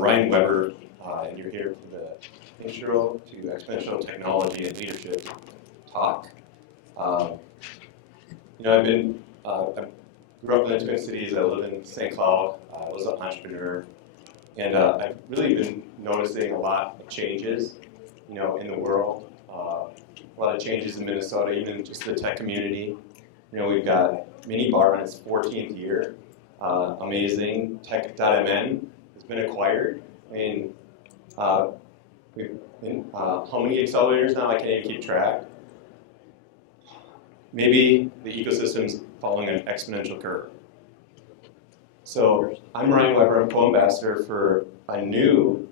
Ryan Weber, and you're here for the Intro to Exponential Technology and Leadership talk. I grew up in the Twin Cities. I live in St. Cloud. I was an entrepreneur, and I've really been noticing a lot of changes, in the world. A lot of changes in Minnesota, even just the tech community. We've got MinneBar in its 14th year. Amazing. Tech.mn has been acquired. We've been, how many accelerators now? I can't even keep track. Maybe the ecosystem's following an exponential curve. So I'm Ryan Weber. I'm co-ambassador for a new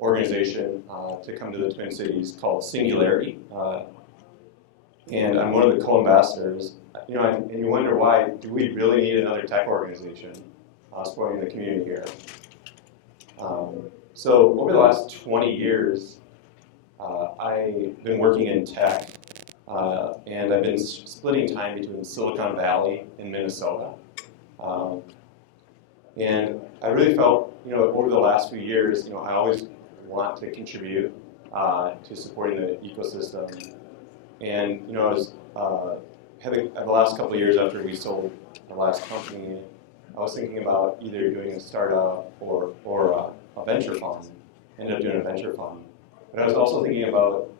organization to come to the Twin Cities called Singularity. And I'm one of the co-ambassadors. And you wonder why, do we really need another tech organization supporting the community here? So over the last 20 years, I've been working in tech, and I've been splitting time between Silicon Valley and Minnesota. And I really felt, over the last few years, I always want to contribute to supporting the ecosystem. And, I was having the last couple of years after we sold the last company, I was thinking about either doing a startup or a venture fund. Ended up doing a venture fund. But I was also thinking about,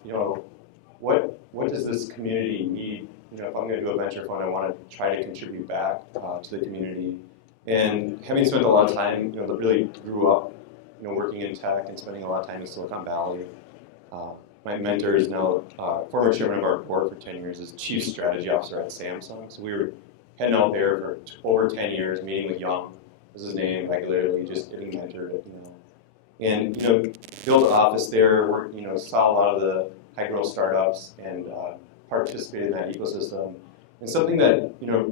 what does this community need? If I'm going to do a venture fund, I want to try to contribute back to the community. And having spent a lot of time, really grew up, working in tech and spending a lot of time in Silicon Valley. My mentor is now former chairman of our board for 10 years, is chief strategy officer at Samsung. So we were heading out there for over 10 years, meeting with Young, was his name, regularly, just getting mentored, And, built an office there, worked, saw a lot of the high growth startups and participated in that ecosystem. And something that, I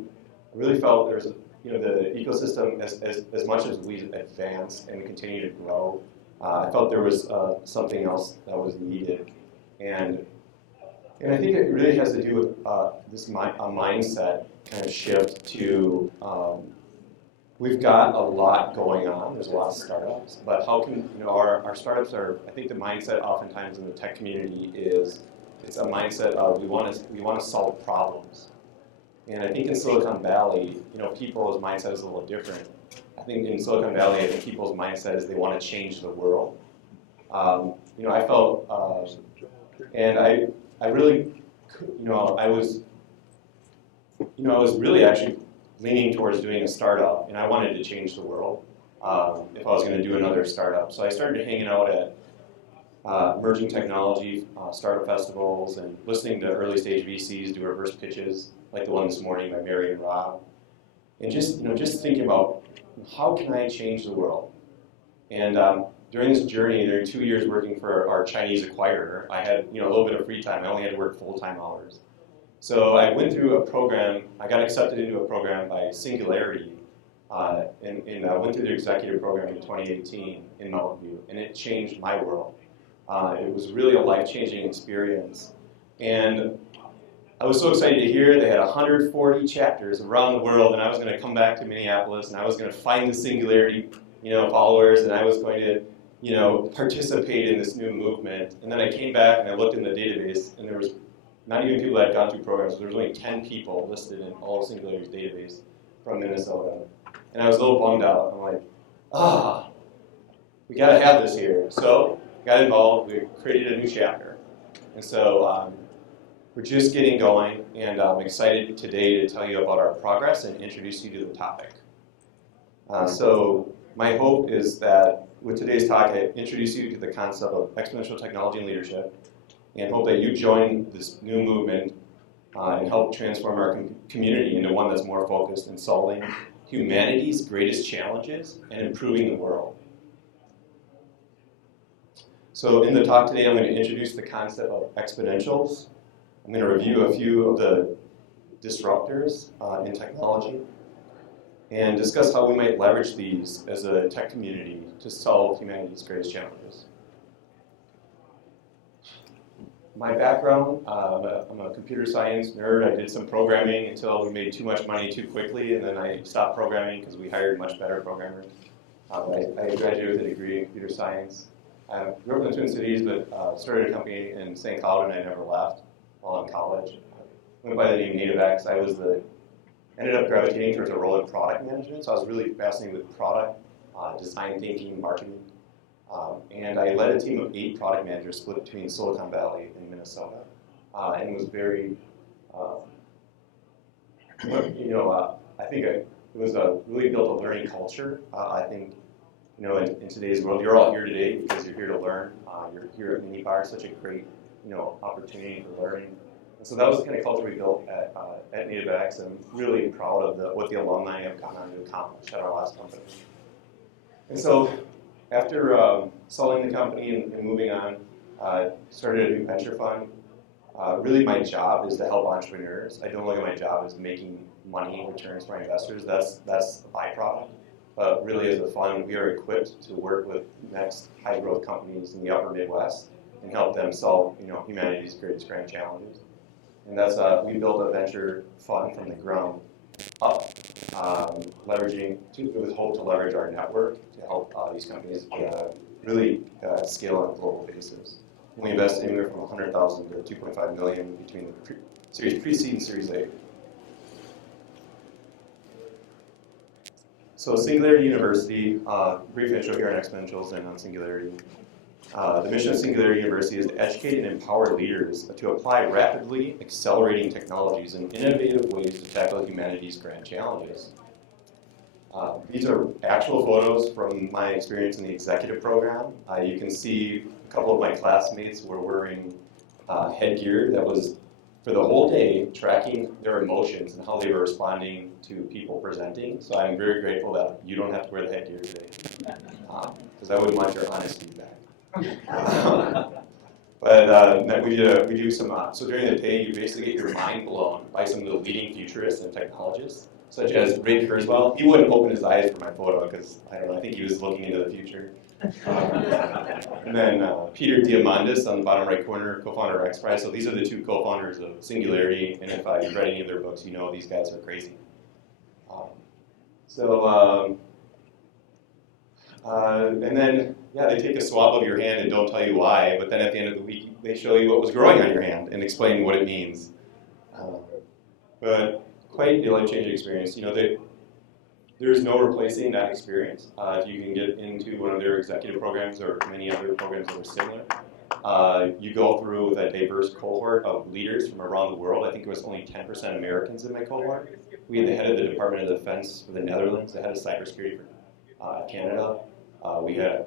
really felt there's, the ecosystem, as much as we advance and continue to grow, I felt there was something else that was needed. And I think it really has to do with this mindset kind of shift to, we've got a lot going on. There's a lot of startups, but how can, our startups are, I think the mindset oftentimes in the tech community is, it's a mindset of we want to solve problems. And I think in Silicon Valley, people's mindset is a little different. I think in Silicon Valley, I think people's mindset is they want to change the world. I felt, and I really, I was really actually leaning towards doing a startup, and I wanted to change the world if I was going to do another startup. So I started hanging out at emerging technology startup festivals and listening to early stage VCs do reverse pitches, like the one this morning by Mary and Rob, and just thinking about how can I change the world. And during this journey, there were 2 years working for our Chinese acquirer. I had a little bit of free time. I only had to work full-time hours. So I went through a program. I got accepted into a program by Singularity, and I went through the executive program in 2018 in Mountain View, and it changed my world. It was really a life-changing experience, and I was so excited to hear they had 140 chapters around the world, and I was going to come back to Minneapolis, and I was going to find the Singularity, followers, and I was going to, participate in this new movement. And then I came back and I looked in the database, and there was not even people that had gone through programs. There was only 10 people listed in all of Singularity's database from Minnesota. And I was a little bummed out. I'm like, we got to have this here. So got involved. We created a new chapter. And so we're just getting going, and I'm excited today to tell you about our progress and introduce you to the topic. So my hope is that with today's talk, I introduce you to the concept of exponential technology and leadership, and hope that you join this new movement and help transform our community into one that's more focused in solving humanity's greatest challenges and improving the world. So in the talk today, I'm going to introduce the concept of exponentials. I'm going to review a few of the disruptors in technology and discuss how we might leverage these as a tech community to solve humanity's greatest challenges. My background, I'm a computer science nerd. I did some programming until we made too much money too quickly, and then I stopped programming because we hired much better programmers. I graduated with a degree in computer science. I grew up in the Twin Cities, but started a company in St. Cloud, and I never left while in college. I went by the name NativeX. Ended up gravitating towards a role in product management, so I was really fascinated with product, design thinking, marketing. And I led a team of 8 product managers split between Silicon Valley and Minnesota. And was very, I think it was really built a learning culture. I think, in today's world, you're all here today because you're here to learn. You're here at MinneBar, such a great, opportunity for learning. And so that was the kind of culture we built at NativeX. I'm really proud of what the alumni have gone on to accomplish at our last company. And so after selling the company and moving on, started a new venture fund. Really my job is to help entrepreneurs. I don't look at my job as making money and returns for my investors. That's a byproduct. But really as a fund, we are equipped to work with next high growth companies in the upper Midwest and help them solve humanity's greatest grand challenges. And that's we built a venture fund from the ground up, with hope to leverage our network to help these companies really scale on a global basis. We invest anywhere from $100,000 to $2.5 million between the pre-seed and Series A. So Singularity University, brief intro here on Exponentials and on Singularity. The mission of Singularity University is to educate and empower leaders to apply rapidly accelerating technologies in innovative ways to tackle humanity's grand challenges. These are actual photos from my experience in the executive program. You can see a couple of my classmates were wearing headgear that was, for the whole day, tracking their emotions and how they were responding to people presenting. So I'm very grateful that you don't have to wear the headgear today, because I wouldn't want your honest feedback. But we do some, so during the day, you basically get your mind blown by some of the leading futurists and technologists, such as Ray Kurzweil. He wouldn't open his eyes for my photo because, I think he was looking into the future. And then Peter Diamandis on the bottom right corner, co-founder of XPRIZE. So these are the 2 co-founders of Singularity, and if you've read any of their books, these guys are crazy. And then, they take a swab of your hand and don't tell you why, but then at the end of the week, they show you what was growing on your hand and explain what it means. But quite a life-changing experience. There's no replacing that experience. If you can get into one of their executive programs or many other programs that are similar, you go through with a diverse cohort of leaders from around the world. I think it was only 10% Americans in my cohort. We had the head of the Department of Defense for the Netherlands, the head of cybersecurity for Canada. We had a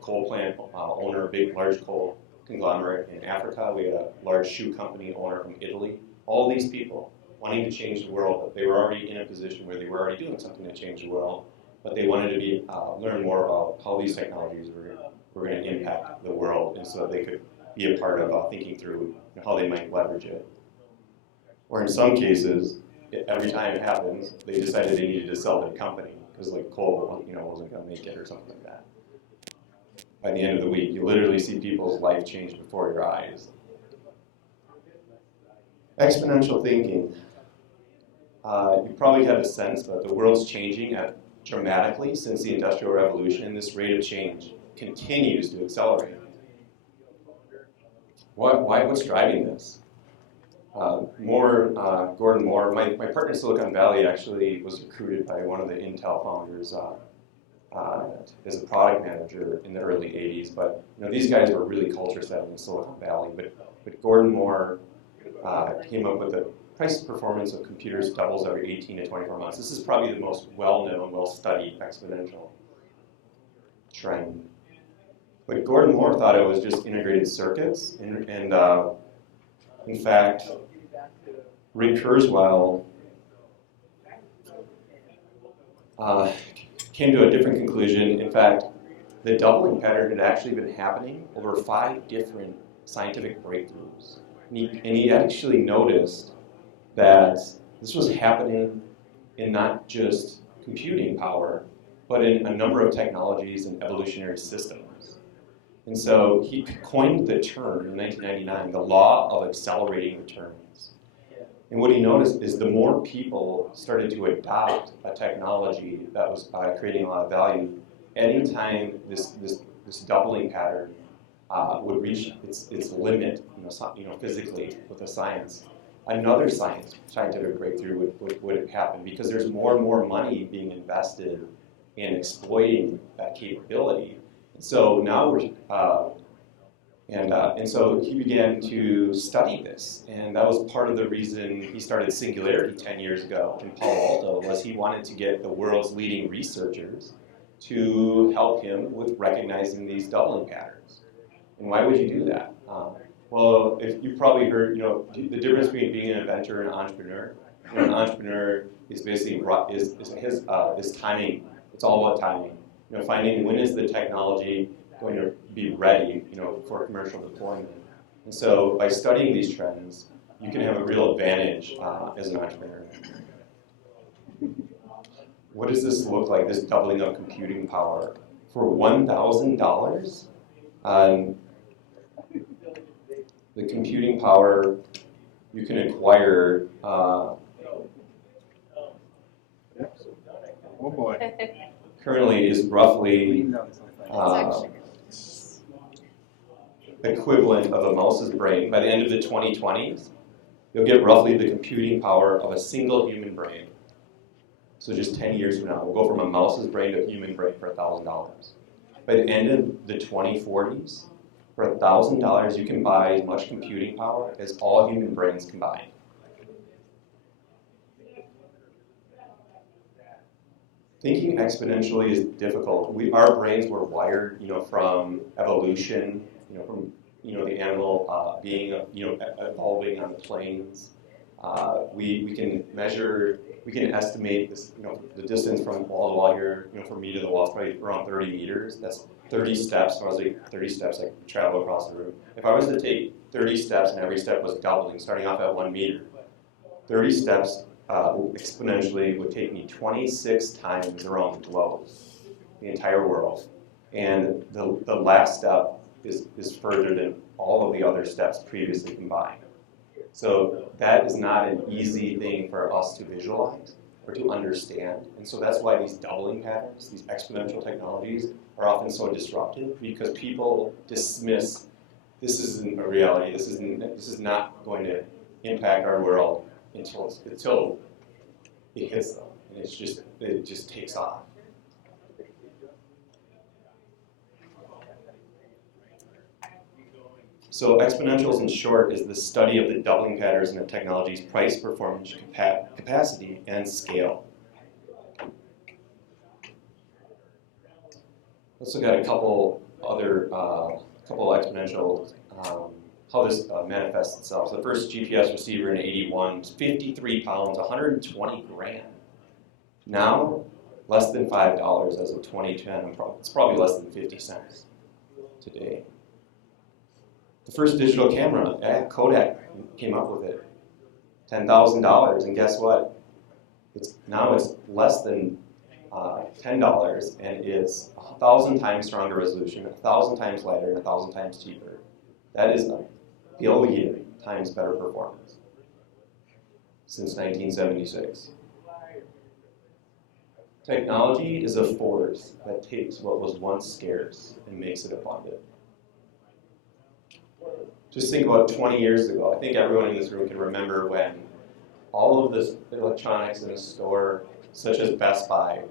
coal plant owner, a big, large coal conglomerate in Africa. We had a large shoe company owner from Italy. All these people wanting to change the world, but they were already in a position where they were already doing something to change the world, but they wanted to learn more about how these technologies were going to impact the world, and so that they could be a part of thinking through how they might leverage it. Or in some cases, every time it happens, they decided they needed to sell their company because coal, wasn't going to make it or something like that. By the end of the week, you literally see people's life change before your eyes. Exponential thinking. You probably have a sense that the world's changing dramatically since the Industrial Revolution, and this rate of change continues to accelerate. What's driving this? Gordon Moore, my partner in Silicon Valley actually was recruited by one of the Intel founders as a product manager in the early 80s, but these guys were really culture setting in Silicon Valley, but Gordon Moore came up with the price performance of computers doubles every 18 to 24 months. This is probably the most well-known, well-studied exponential trend. But Gordon Moore thought it was just integrated circuits, and in fact, Ray Kurzweil came to a different conclusion. In fact, the doubling pattern had actually been happening over 5 different scientific breakthroughs. And he actually noticed that this was happening in not just computing power, but in a number of technologies and evolutionary systems. And so he coined the term in 1999, the law of accelerating returns. And what he noticed is the more people started to adopt a technology that was creating a lot of value, anytime this doubling pattern would reach its limit, physically with the science, another scientific breakthrough would happen, because there's more and more money being invested in exploiting that capability. So now and so he began to study this, and that was part of the reason he started Singularity 10 years ago in Palo Alto, was he wanted to get the world's leading researchers to help him with recognizing these doubling patterns. And why would you do that? Well, if you probably heard, the difference between being an inventor and an entrepreneur. An entrepreneur is basically is timing. It's all about timing. Finding when is the technology going to be ready, for commercial deployment. And so by studying these trends, you can have a real advantage as an entrepreneur. What does this look like, this doubling of computing power? For $1,000, the computing power you can acquire, Oh boy. currently is roughly equivalent of a mouse's brain. By the end of the 2020s, you'll get roughly the computing power of a single human brain. So just 10 years from now, we'll go from a mouse's brain to a human brain for $1,000. By the end of the 2040s, for $1,000, you can buy as much computing power as all human brains combined. Thinking exponentially is difficult. Our brains were wired, from evolution, from the animal being, evolving on the plains. We can measure, we can estimate this, the distance from wall to wall here, from me to the wall is probably around 30 meters. That's 30 steps. If I was to take 30 steps, I could travel across the room. If I was to take 30 steps and every step was doubling, starting off at 1 meter, 30 steps exponentially would take me 26 times around the globe, the entire world. And the last step is further than all of the other steps previously combined. So that is not an easy thing for us to visualize or to understand. And so that's why these doubling patterns, these exponential technologies, are often so disruptive, because people dismiss, this isn't a reality, this is not going to impact our world until it hits them, and it just takes off. So exponentials, in short, is the study of the doubling patterns in a technology's price, performance, capacity, and scale. Let's look at a couple other exponentials, how this manifests itself. So the first GPS receiver in 81 was 53 pounds, 120 grand. Now, less than $5 as of 2010. It's probably less than 50 cents today. The first digital camera, Kodak came up with it, $10,000, and guess what? Now it's less than $10, and it's 1,000 times stronger resolution, 1,000 times lighter, and 1,000 times cheaper. That is a billion times better performance since 1976. Technology is a force that takes what was once scarce and makes it abundant. Just think about 20 years ago. I think everyone in this room can remember when all of this electronics in a store, such as Best Buy,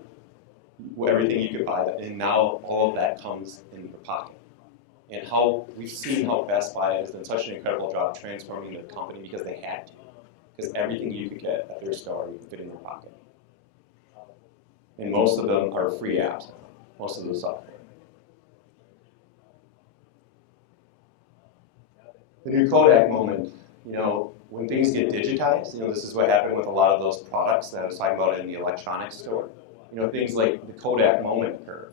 everything you could buy, and now all of that comes in your pocket. And how we've seen how Best Buy has done such an incredible job transforming the company because they had to. Because everything you could get at their store, you could fit in your pocket. And most of them are free apps, most of the software. The new Kodak moment, when things get digitized, this is what happened with a lot of those products that I was talking about in the electronics store. Things like the Kodak moment occur.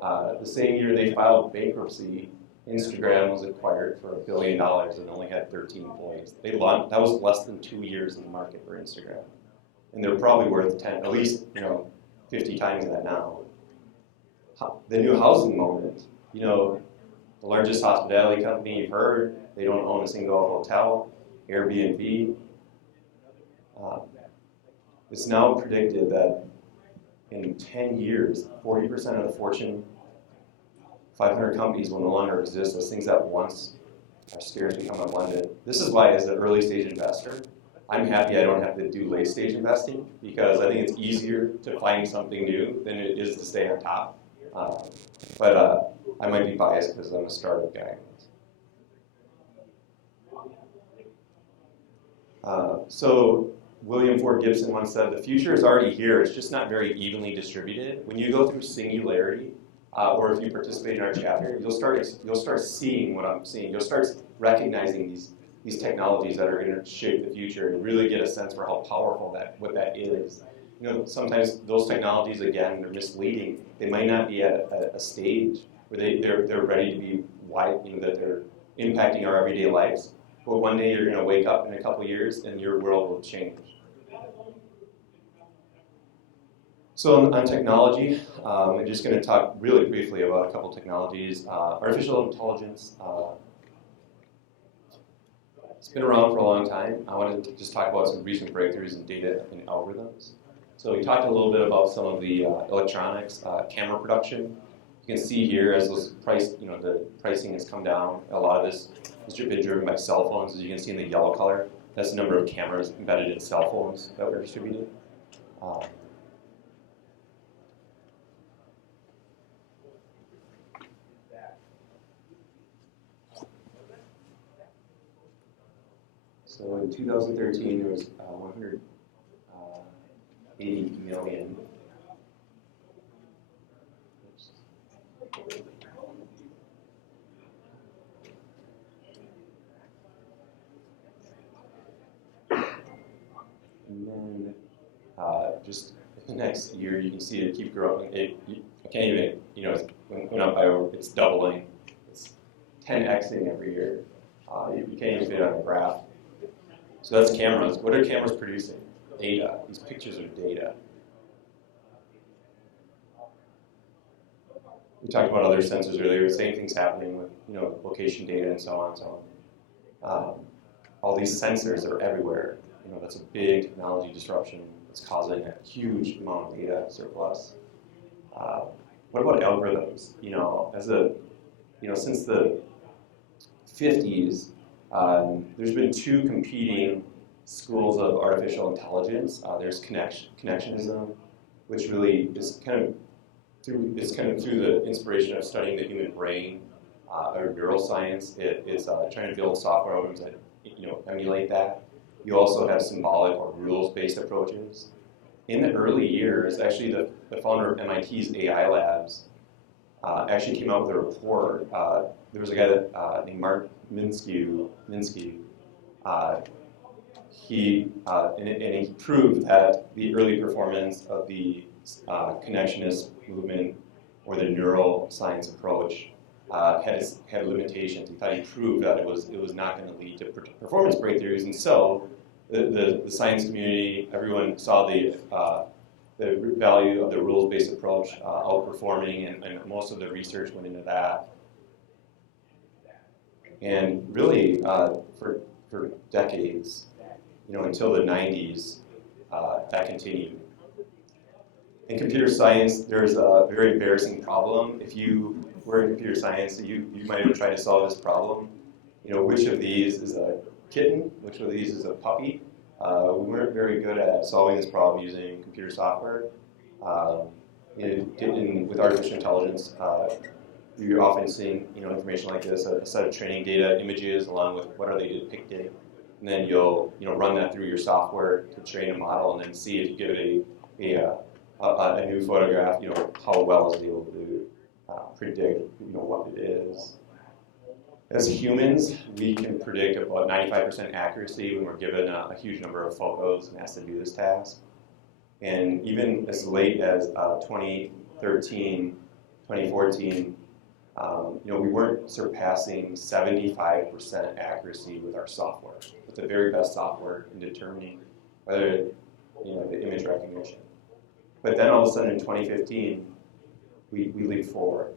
The same year they filed bankruptcy, Instagram was acquired for $1 billion and only had 13 employees. That was less than 2 years in the market for Instagram. And they're probably worth at least 50 times that now. The new housing moment, the largest hospitality company you've heard, they don't own a single hotel, Airbnb. It's now predicted that in 10 years, 40% of the Fortune 500 companies will no longer exist. Those things that once are scarce become abundant. This is why, as an early stage investor, I'm happy I don't have to do late stage investing, because I think it's easier to find something new than it is to stay on top. But I might be biased because I'm a startup guy. So William Ford Gibson once said, the future is already here, it's just not very evenly distributed. When you go through Singularity, or if you participate in our chapter, you'll start seeing what I'm seeing. You'll start recognizing these technologies that are going to shape the future and really get a sense for how powerful what that is. You know, sometimes those technologies, again, they're misleading. They might not be at a stage where they're ready to be wide, that they're impacting our everyday lives. But one day you're going to wake up in a couple of years and your world will change. So on technology, I'm just going to talk really briefly about a couple technologies. Artificial intelligence, it's been around for a long time. I wanted to just talk about some recent breakthroughs in data and algorithms. So we talked a little bit about some of the electronics, camera production. You can see here as those the pricing has come down. A lot of this has been driven by cell phones, as you can see in the yellow color. That's the number of cameras embedded in cell phones that were distributed. So in 2013, there was 180 million. And then just the next year, you can see it keep growing. I can't even, it went up by over, it's doubling. It's 10xing every year. You can't even fit it on a graph. So that's cameras. What are cameras producing? Data. These pictures are data. We talked about other sensors earlier. Same thing's happening with location data and so on and so on. All these sensors are everywhere. That's a big technology disruption. It's causing a huge amount of data surplus. What about algorithms? Since the 50s, there's been two competing schools of artificial intelligence. There's connectionism, which really is kind of through the inspiration of studying the human brain or neuroscience. It's trying to build software algorithms that emulate that. You also have symbolic or rules-based approaches. In the early years, actually the founder of MIT's AI labs actually came out with a report. There was a guy named Mark Minsky. He proved that the early performance of the connectionist movement or the neuroscience approach had limitations. He thought he proved that it was not going to lead to performance breakthroughs, and so the science community, everyone saw the value of the rules-based approach outperforming, and most of the research went into that. And really, for decades, until the 90s, that continued. In computer science, there's a very embarrassing problem. If you were in computer science, you might have tried to solve this problem. Which of these is a kitten? Which of these is a puppy? We weren't very good at solving this problem using computer software. With artificial intelligence, you're often seeing information like this, a set of training data, images, along with what are they depicting, and then you'll run that through your software to train a model, and then see if you give it a new photograph, how well is it able to predict what it is. As humans, we can predict about 95% accuracy when we're given a huge number of photos and asked to do this task. And even as late as 2013, 2014, we weren't surpassing 75% accuracy with our software, with the very best software in determining whether, the image recognition. But then all of a sudden in 2015, we leap forward.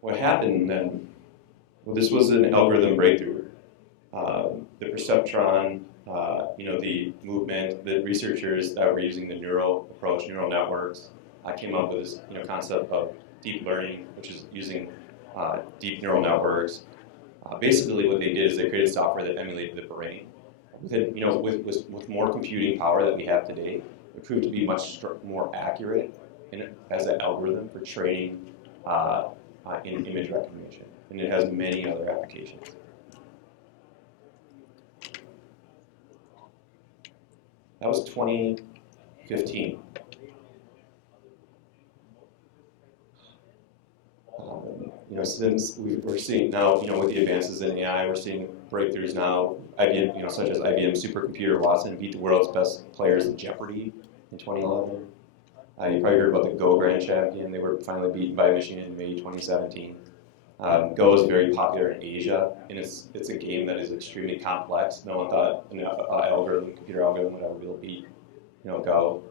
What happened then? Well, this was an algorithm breakthrough. perceptron, the movement, the researchers that were using the neural approach, neural networks, came up with this concept of deep learning, which is using deep neural networks. Basically, what they did is they created software that emulated the brain. With more computing power that we have today, it proved to be much more accurate as an algorithm for training in image recognition, and it has many other applications. That was 2015. Since we're seeing now, with the advances in AI, we're seeing breakthroughs now. IBM, such as IBM supercomputer Watson beat the world's best players in Jeopardy in 2011. You probably heard about the Go Grand Champion. They were finally beaten by a machine in May 2017. Go is very popular in Asia, and it's a game that is extremely complex. No one thought an computer algorithm would ever be able to beat Go.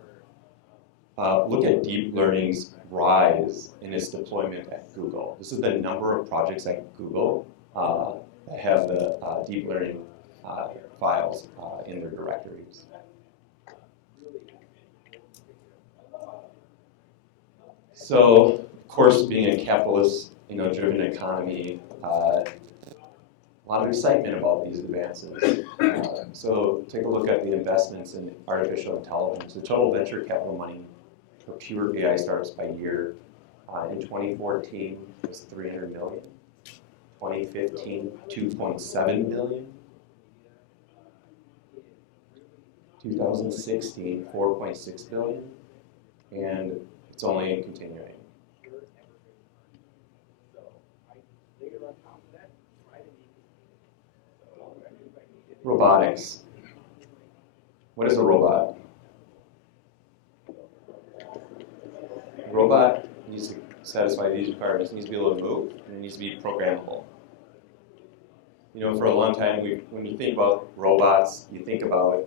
Look at deep learning's rise in its deployment at Google. This is the number of projects at Google that have the deep learning files in their directories. So, of course, being a capitalist, driven economy, a lot of excitement about these advances. So, take a look at the investments in artificial intelligence. The total venture capital money for pure AI startups by year in 2014 was $300 million. 2015, $2.7 billion. 2016, $4.6 billion, and it's only continuing. Robotics. What is a robot? A robot needs to satisfy these requirements. It needs to be able to move, and it needs to be programmable. For a long time, when you think about robots, you think about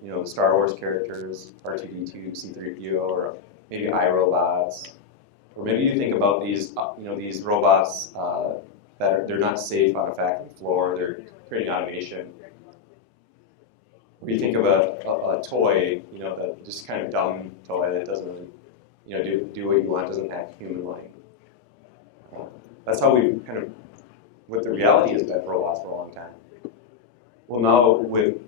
the Star Wars characters, R2-D2, C-3PO, or maybe iRobots, or maybe you think about these these robots that they're not safe on a factory floor. They're creating automation. Or you think of a toy, that just kind of dumb toy that doesn't really, do what you want, doesn't act human-like. That's how we kind of. What the reality is that for robots for a long time. Well, now with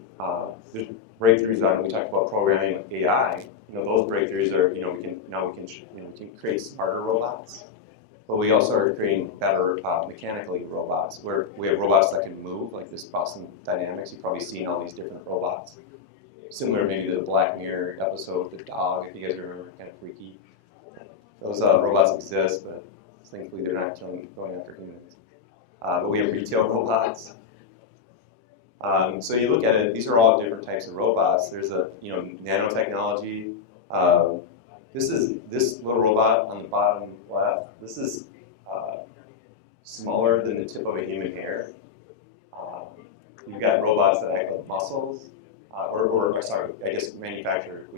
there's breakthroughs on, we talked about programming with AI. Those breakthroughs are, we can create smarter robots, but we also are creating better mechanically robots, where we have robots that can move, like this Boston Dynamics. You've probably seen all these different robots, similar maybe to the Black Mirror episode with the dog, if you guys remember, kind of freaky. Those robots exist, but thankfully they're not going after humans. But we have retail robots. So you look at it; these are all different types of robots. There's a nanotechnology. This little robot on the bottom left. This is smaller than the tip of a human hair. You've got robots that act like muscles, I guess we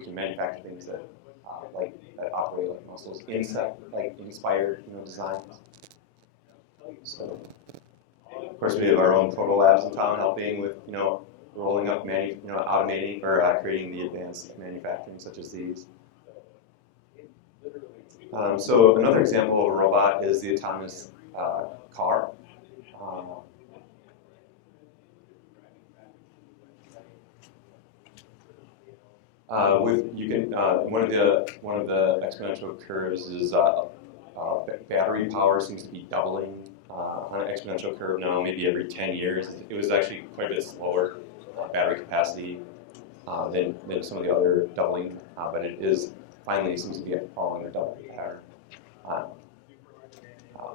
can manufacture things that that operate like muscles, inspired designs. So, of course, we have our own proto labs in town helping with, rolling up, automating or creating the advanced manufacturing such as these. So another example of a robot is the autonomous car. One of the exponential curves is battery power seems to be doubling on an exponential curve now, maybe every 10 years. It was actually quite a bit slower battery capacity than some of the other doubling, but it is finally seems to be following a doubling pattern.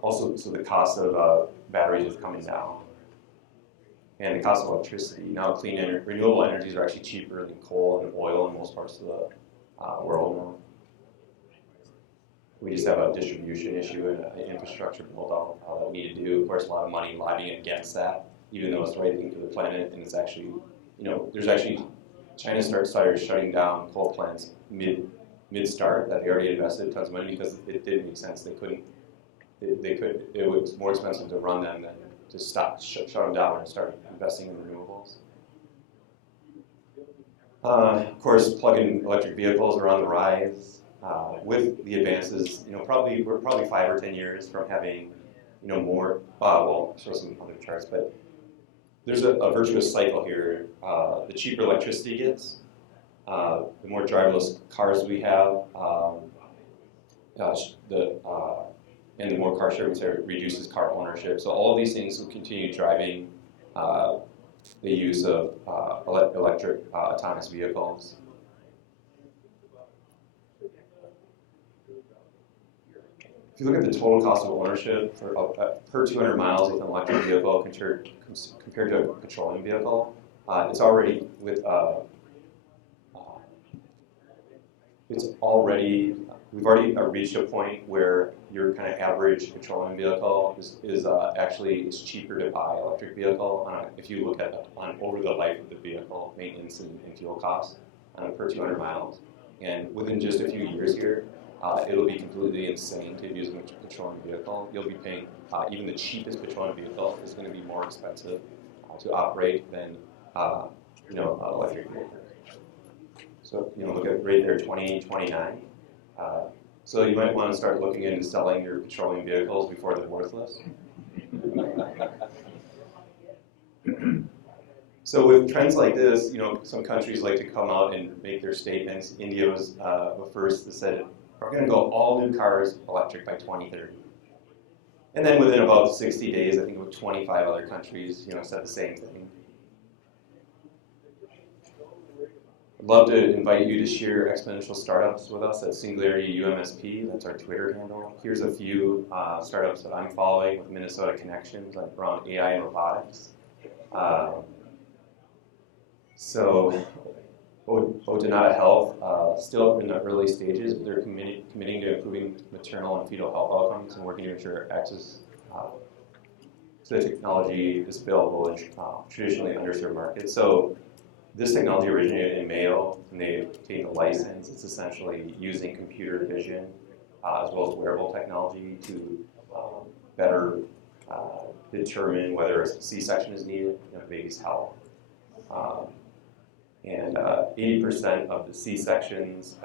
Also, so the cost of batteries is coming down, and the cost of electricity. Now, renewable energies are actually cheaper than coal and oil in most parts of the world now. We just have a distribution issue and an infrastructure build-out that we need to do. Of course, a lot of money lobbying against that, even though it's the right thing for the planet. And it's actually, China started shutting down coal plants mid-start that they already invested tons of money because it didn't make sense. It was more expensive to run them than to shut them down and start investing in renewables. Of course, plug-in electric vehicles are on the rise. With the advances, we're probably 5 or 10 years from having, more. Well, I'll show some other charts, but there's a virtuous cycle here. The cheaper electricity gets, the more driverless cars we have, and the more car sharing reduces car ownership. So all of these things will continue driving the use of electric autonomous vehicles. If you look at the total cost of ownership for per 200 miles with an electric vehicle compared to a petroleum vehicle, it's already we've already reached a point where your kind of average petroleum vehicle is cheaper to buy electric vehicle if you look at over the life of the vehicle, maintenance and fuel costs per 200 miles. And within just a few years here, it'll be completely insane to use a petroleum vehicle. You'll be paying, even the cheapest petroleum vehicle is going to be more expensive to operate than electric vehicle. So look at right there, 2029. So you might want to start looking into selling your petroleum vehicles before they're worthless. So with trends like this, some countries like to come out and make their statements. India was the first that said, we're going to go all new cars electric by 2030. And then within about 60 days, I think about 25 other countries, said the same thing. I'd love to invite you to share exponential startups with us at SingularityU MSP. That's our Twitter handle. Here's a few startups that I'm following with Minnesota connections around AI and robotics. So Odonata Health, still in the early stages, but they're committing to improving maternal and fetal health outcomes and working to ensure access to the technology is available in traditionally underserved markets. So this technology originated in Mayo, and they've taken a license. It's essentially using computer vision as well as wearable technology to better determine whether a C-section is needed in the baby's health. And 80% of the C-sections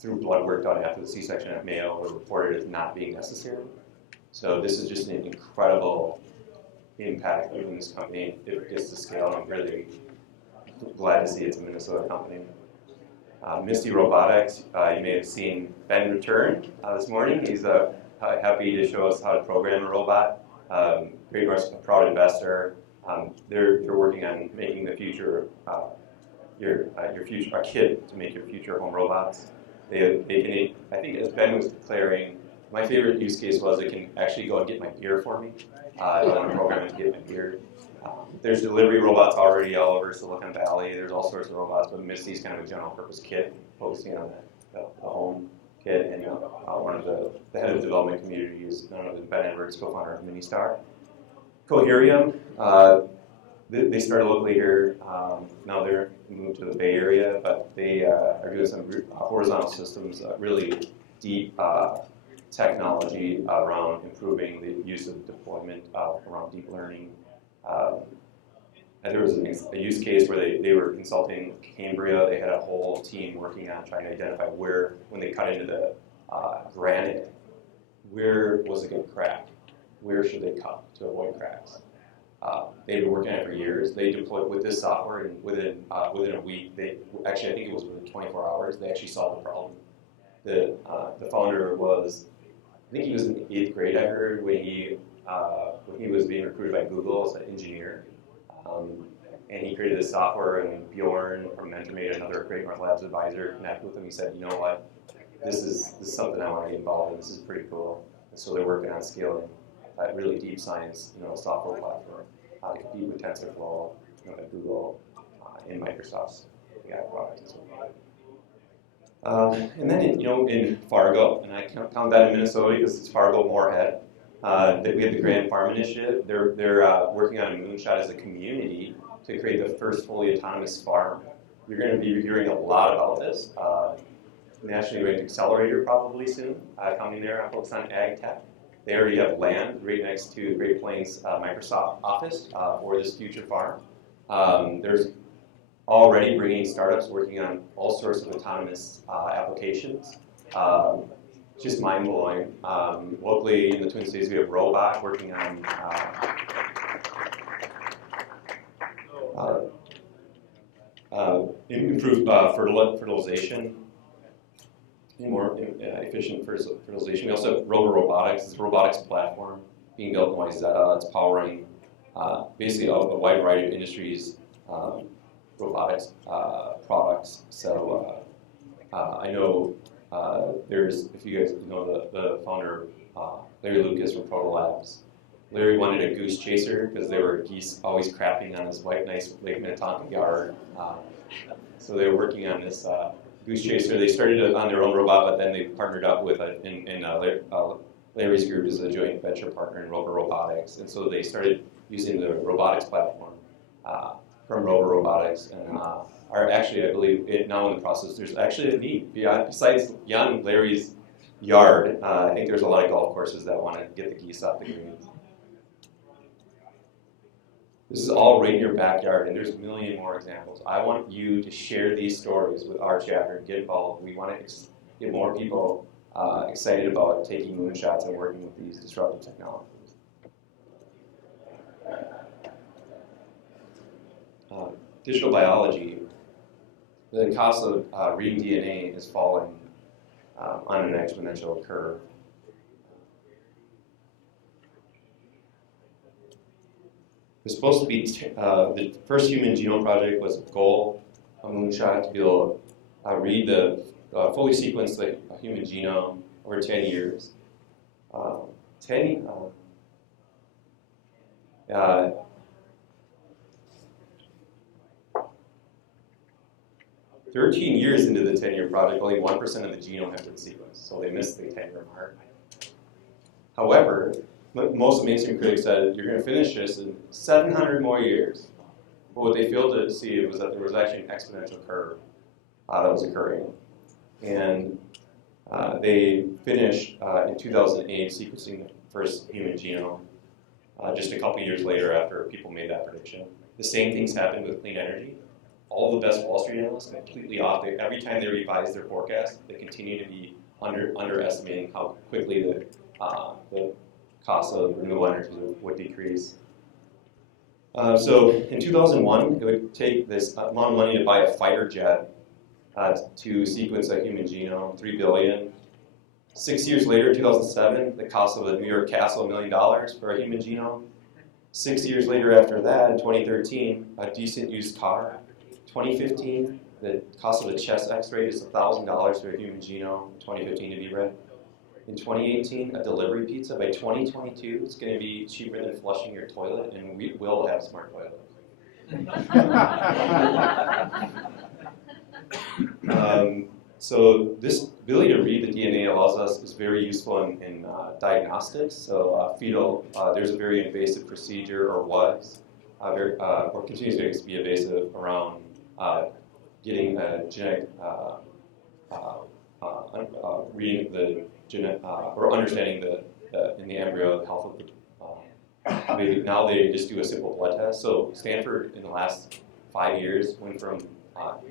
through blood work done after the C-section at Mayo were reported as not being necessary. So this is just an incredible impact of this company if it gets to scale. I'm really glad to see it's a Minnesota company. Misty Robotics, you may have seen Ben return this morning. He's happy to show us how to program a robot. Great, proud investor. They're working on making the future a kit to make your future home robots. They can, I think, as Ben was declaring, my favorite use case was it can actually go and get my beer for me. I want to program it to get my beer. There's delivery robots already all over Silicon Valley. There's all sorts of robots, but Misty's kind of a general purpose kit, focusing on the home kit. And one of the head of the development community is none other than Ben Edwards, co-founder of MinneBar. Coherium, they started locally here. Now they're moved to the Bay Area, but they are doing some horizontal systems, really deep technology around improving the use of deployment around deep learning. And there was a use case where they were consulting Cambria. They had a whole team working on trying to identify where, when they cut into the granite, where was it going to crack? Where should they cut to avoid cracks? They've been working on it for years. They deployed with this software, and within a week, I think it was within 24 hours, they actually solved the problem. The founder was, I think he was in 8th grade, I heard, when he was being recruited by Google as an engineer. And he created this software, and Bjorn from Mentor made another Great North Labs advisor connect with him. He said, you know what, this is something I want to get involved in. This is pretty cool. And so they're working on scaling really deep science, software platform to compete with TensorFlow, at Google and Microsoft's AI products as well. And then in Fargo, and I count that in Minnesota because it's Fargo Moorhead. That we have the Grand Farm Initiative. They're working on a moonshot as a community to create the first fully autonomous farm. You're going to be hearing a lot about this. National Ranked Accelerator probably soon coming there. I focus on ag tech. They already have land right next to Great Plains Microsoft office for this future farm. There's already bringing startups working on all sorts of autonomous applications. Just mind-blowing. Locally in the Twin Cities, we have Robot working on improved fertilization, more efficient fertilization. We also have Robotics. It's a robotics platform being built in Wayzata. It's powering basically a wide variety of industries, robotics products. So I know there's, if you guys know the founder, Larry Lucas from Proto Labs. Larry wanted a goose chaser because there were geese always crapping on his white, nice Lake Minnetonka yard. So they were working on this goose chaser. They started on their own robot, but then they partnered up with Larry's group is a joint venture partner in Rover Robotics, and so they started using the robotics platform from Rover Robotics, and are actually, I believe, now in the process. There's actually a need besides beyond Larry's yard. I think there's a lot of golf courses that want to get the geese off the greens. This is all right in your backyard, and there's a million more examples. I want you to share these stories with our chapter and get involved. We want to get more people excited about taking moonshots and working with these disruptive technologies. Digital biology. The cost of reading DNA is falling on an exponential curve. It's supposed to be, the first human genome project was a goal, a moonshot, to be able to read the, fully sequence the human genome over 10 years. 13 years into the 10-year project, only 1% of the genome has been sequenced, so they missed the 10-year mark. However, most mainstream critics said you're going to finish this in 700 more years. But what they failed to see was that there was actually an exponential curve that was occurring. And they finished in 2008 sequencing the first human genome, just a couple years later after people made that prediction. The same things happened with clean energy. All the best Wall Street analysts completely off. Every time they revise their forecast, they continue to be underestimating how quickly the cost of renewable energy would decrease. So in 2001, it would take this amount of money to buy a fighter jet to sequence a human genome, $3 billion. 6 years later, 2007, the cost of a New York castle, $1 million for a human genome. 6 years later after that, in 2013, a decent used car. 2015, the cost of a chest x-ray is $1,000 for a human genome, 2015 to be read. In 2018, a delivery pizza. By 2022, it's going to be cheaper than flushing your toilet, and we will have smart toilets. So this ability to read the DNA allows us is very useful in diagnostics. So there's a very invasive procedure, or was, or continues to be invasive around getting a genetic, reading the genetic, or understanding in the embryo the health of the baby. Now they just do a simple blood test. So Stanford in the last 5 years went from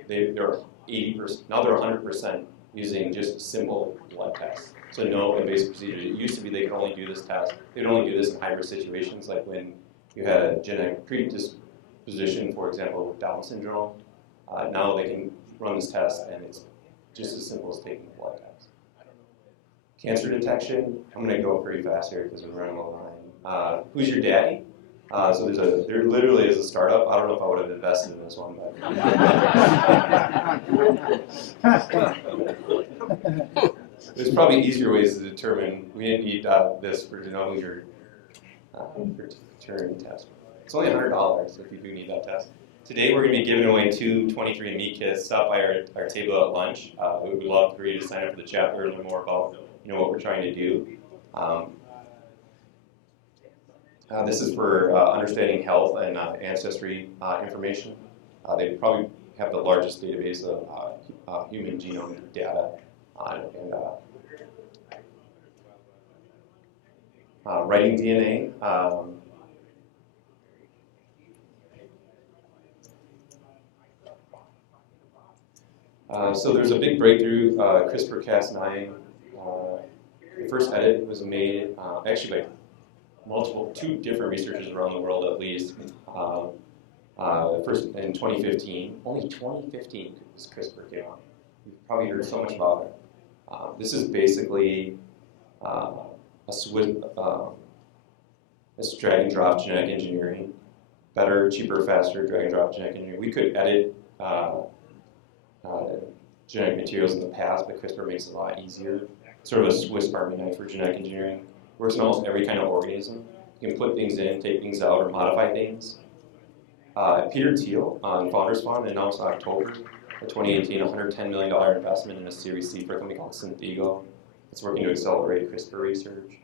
they're 80%, now they're 100% using just simple blood tests. So no invasive procedures. It used to be they could only do this test. They'd only do this in high-risk situations, like when you had a genetic predisposition, for example, with Down syndrome. Now they can run this test, and it's just as simple as taking a blood test. Cancer detection. I'm going to go pretty fast here because we're running out of time. Who's your daddy? So there literally is a startup. I don't know if I would have invested in this one, but there's probably easier ways to determine. We didn't need this to know who your paternity test. It's only $100 if you do need that test. Today we're going to be giving away 2 23andMe kits. Stop by our table at lunch. We would love for you to sign up for the chapter and learn more about what we're trying to do. This is for understanding health and ancestry information. They probably have the largest database of human genome data and writing DNA. So there's a big breakthrough, CRISPR-Cas9. The first edit was made actually by two different researchers around the world at least. First in 2015, only 2015 this CRISPR came out. You've probably heard so much about it. This is basically it's drag and drop genetic engineering. Better, cheaper, faster drag and drop genetic engineering. We could edit genetic materials in the past, but CRISPR makes it a lot easier. Sort of a Swiss Army knife for genetic engineering. Works in almost every kind of organism. You can put things in, take things out, or modify things. Peter Thiel on Founders Fund announced in October of 2018 a $110 million investment in a Series C for a company called Synthego. It's working to accelerate CRISPR research.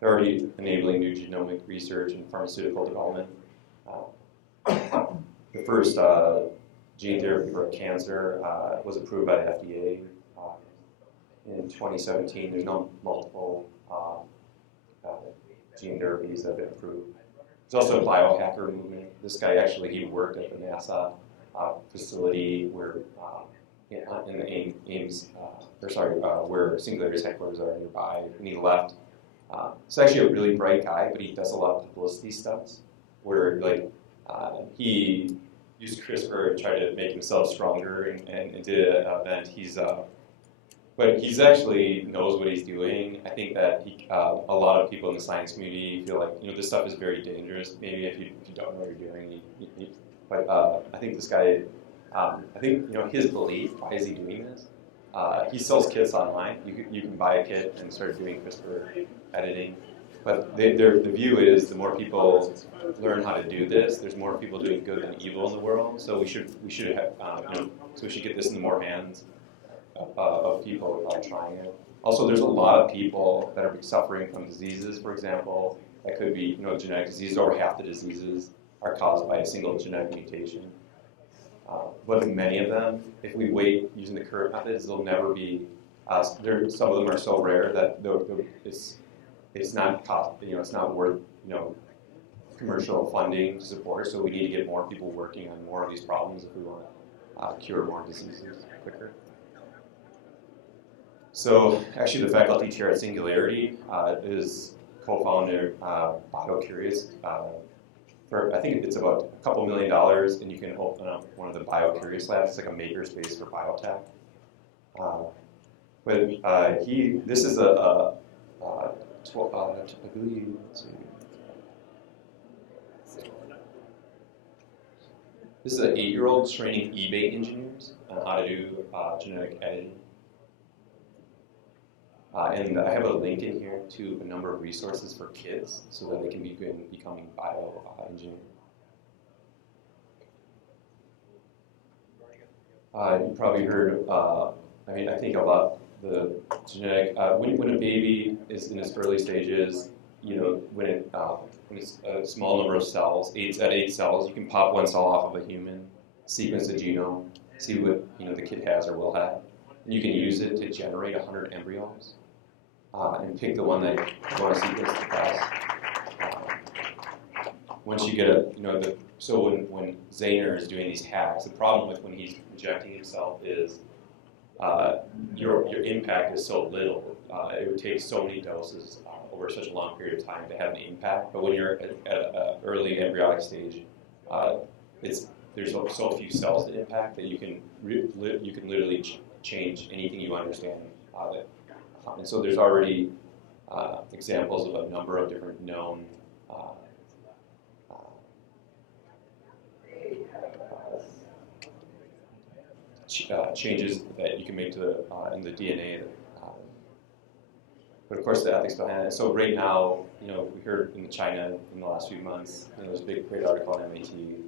They're already enabling new genomic research and pharmaceutical development. The first gene therapy for cancer was approved by the FDA in 2017. There's now multiple gene therapies that have been approved. There's also a biohacker movement. This guy actually, he worked at the NASA facility where in the Ames, where Singularity's headquarters are nearby, and he left. He's actually a really bright guy, but he does a lot of publicity stunts where he used CRISPR to try to make himself stronger and did an event. But he's actually knows what he's doing. I think that a lot of people in the science community feel like this stuff is very dangerous. Maybe if you don't know what you're doing, but I think this guy, I think his belief. Why is he doing this? He sells kits online. You can buy a kit and start doing CRISPR editing. But the view is the more people learn how to do this, there's more people doing good than evil in the world. So we should get this in more hands of people trying it. Also, there's a lot of people that are suffering from diseases, for example, that could be genetic diseases. Over half the diseases are caused by a single genetic mutation. But many of them, if we wait using the current methods, they'll never be. Some of them are so rare that it's not it's not worth commercial funding to support. So we need to get more people working on more of these problems if we want to cure more diseases quicker. So actually, the faculty chair at Singularity is co-founder BioCurious. I think it's about a couple $1 million, and you can open up one of the BioCurious labs. It's like a makerspace for biotech. This is This is an 8-year-old training eBay engineers on how to do genetic editing. And I have a link in here to a number of resources for kids so that they can begin becoming bioengineers. You probably heard, I think about the genetic, when a baby is in its early stages, when it's a small number of cells, 8 cells, you can pop one cell off of a human, sequence the genome, see what the kid has or will have. And you can use it to generate 100 embryos and pick the one that you want to sequence the best. Once you get when Zaner is doing these hacks, the problem with when he's injecting himself is your impact is so little. It would take so many doses over such a long period of time to have an impact. But when you're at an early embryonic stage, there's so few cells to impact that you can literally change anything you understand of it. And so there's already examples of a number of different known changes that you can make to in the DNA. But of course, the ethics behind it. So right now, we heard in China in the last few months, there's a great article on MIT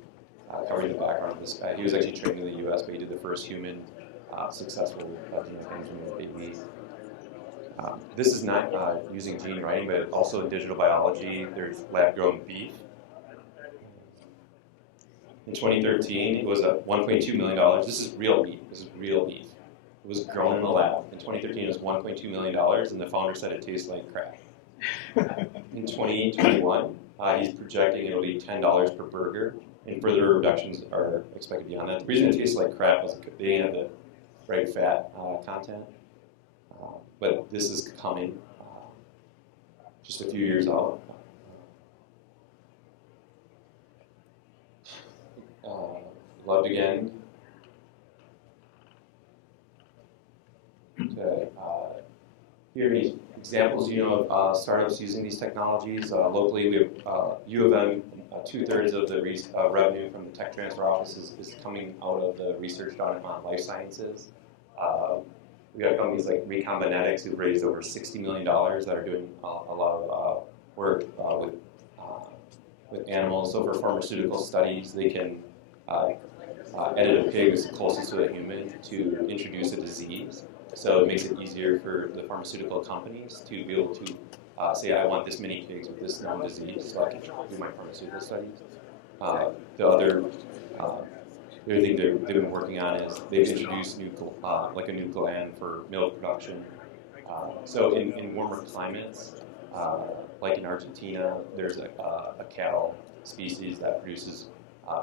covering the background of this guy. He was actually trained in the U.S., but he did the first human successful genetic engineering babies. This is not using gene writing, but also in digital biology, there's lab-grown beef. In 2013, it was $1.2 million. This is real beef. It was grown in the lab. In 2013, it was $1.2 million, and the founder said it tastes like crap. In 2021, he's projecting it'll be $10 per burger, and further reductions are expected beyond that. The reason it tastes like crap is they had bright fat content. But this is coming just a few years out. Loved again to hear any examples, of startups using these technologies. Locally, we have U of M. 2/3 of the revenue from the tech transfer office is coming out of the research done on life sciences. We got companies like Recombinetics who've raised over $60 million that are doing a lot of work with animals. So for pharmaceutical studies, they can edit a pig as closest to a human to introduce a disease. So it makes it easier for the pharmaceutical companies to be able to say, I want this many pigs with this known disease, so I can do my pharmaceutical studies. The other thing they've been working on is they've introduced like a new gland for milk production. So in warmer climates, like in Argentina, there's a cattle species that produces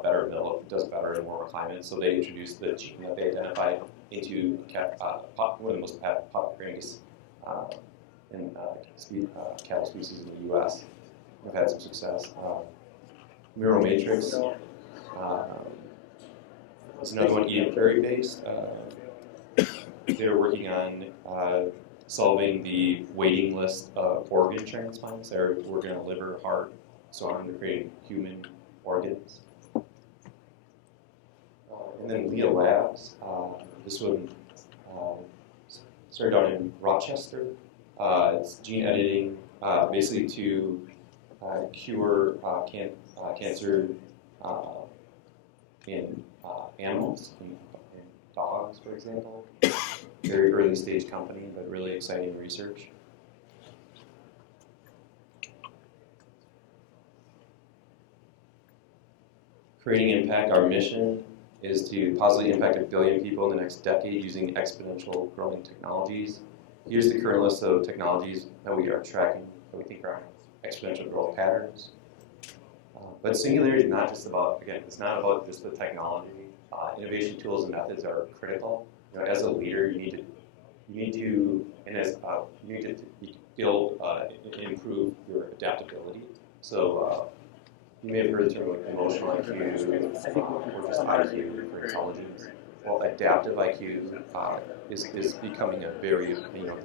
better milk, does better in warmer climates. So they introduced the gene that they identified into one of the most popular in cattle species in the U.S. We've had some success. Neural Matrix is another one, Eden Prairie based. They're working on solving the waiting list of organ transplants. They're working on liver, heart, so on. They're creating human organs. And then Leah Labs. This one started out in Rochester. It's gene editing, basically to cure cancer in animals, in dogs, for example. Very early stage company, but really exciting research. Creating impact, our mission is to positively impact 1 billion people in the next decade using exponential growing technologies. Here's the current list of technologies that we are tracking, that we think are exponential growth patterns. But Singularity is not just about, again, it's not about just the technology. Innovation tools and methods are critical. As a leader, you need to build, improve your adaptability. So you may have heard the term like emotional IQ, or just IQ for intelligence. Well, adaptive IQ is becoming a very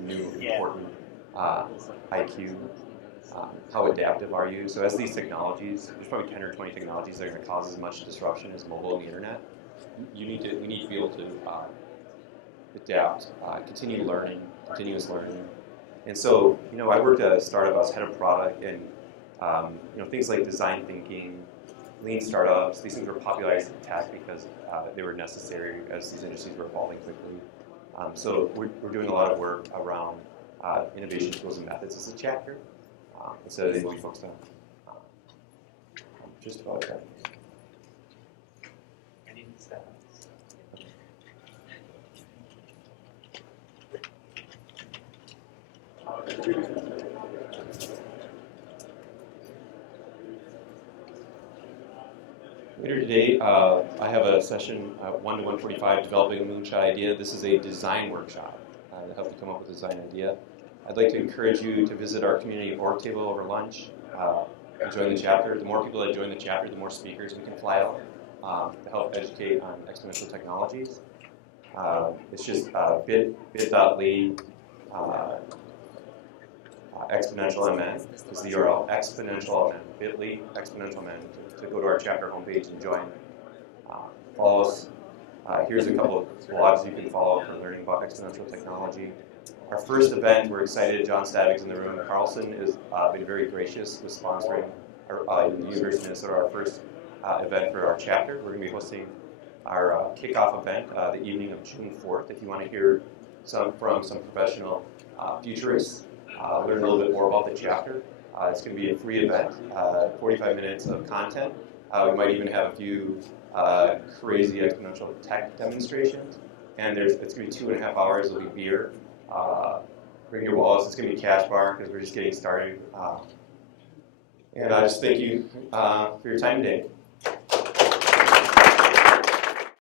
new important IQ. How adaptive are you? So as these technologies, there's probably 10 or 20 technologies that are going to cause as much disruption as mobile and the internet. We need to be able to adapt, continue learning, continuous learning. And so, I worked at a startup. I was head of product, and things like design thinking, lean startups. These things were popularized in tech because they were necessary as these industries were evolving quickly. So we're doing a lot of work around innovation tools and methods as a chapter. So they will be focused on just about that. Later today, I have a session 1 to 1:45, developing a moonshot idea. This is a design workshop to help you come up with a design idea. I'd like to encourage you to visit our community org table over lunch and join the chapter. The more people that join the chapter, the more speakers we can fly out to help educate on exponential technologies. It's just bit.ly exponential MN is the URL, exponential MN, bit.ly exponential MN to go to our chapter homepage and join. Follow us. Here's a couple of blogs you can follow for learning about exponential technology. Our first event, we're excited. John Stavig's in the room. Carlson has been very gracious with sponsoring in the University of Minnesota our first event for our chapter. We're going to be hosting our kickoff event the evening of June 4th. If you want to hear from some professional futurists, learn a little bit more about the chapter. It's going to be a free event, 45 minutes of content. We might even have a few crazy exponential tech demonstrations. And it's going to be 2.5 hours. There'll be beer. Bring your wallets. It's going to be cash bar because we're just getting started. And I just thank you for your time today.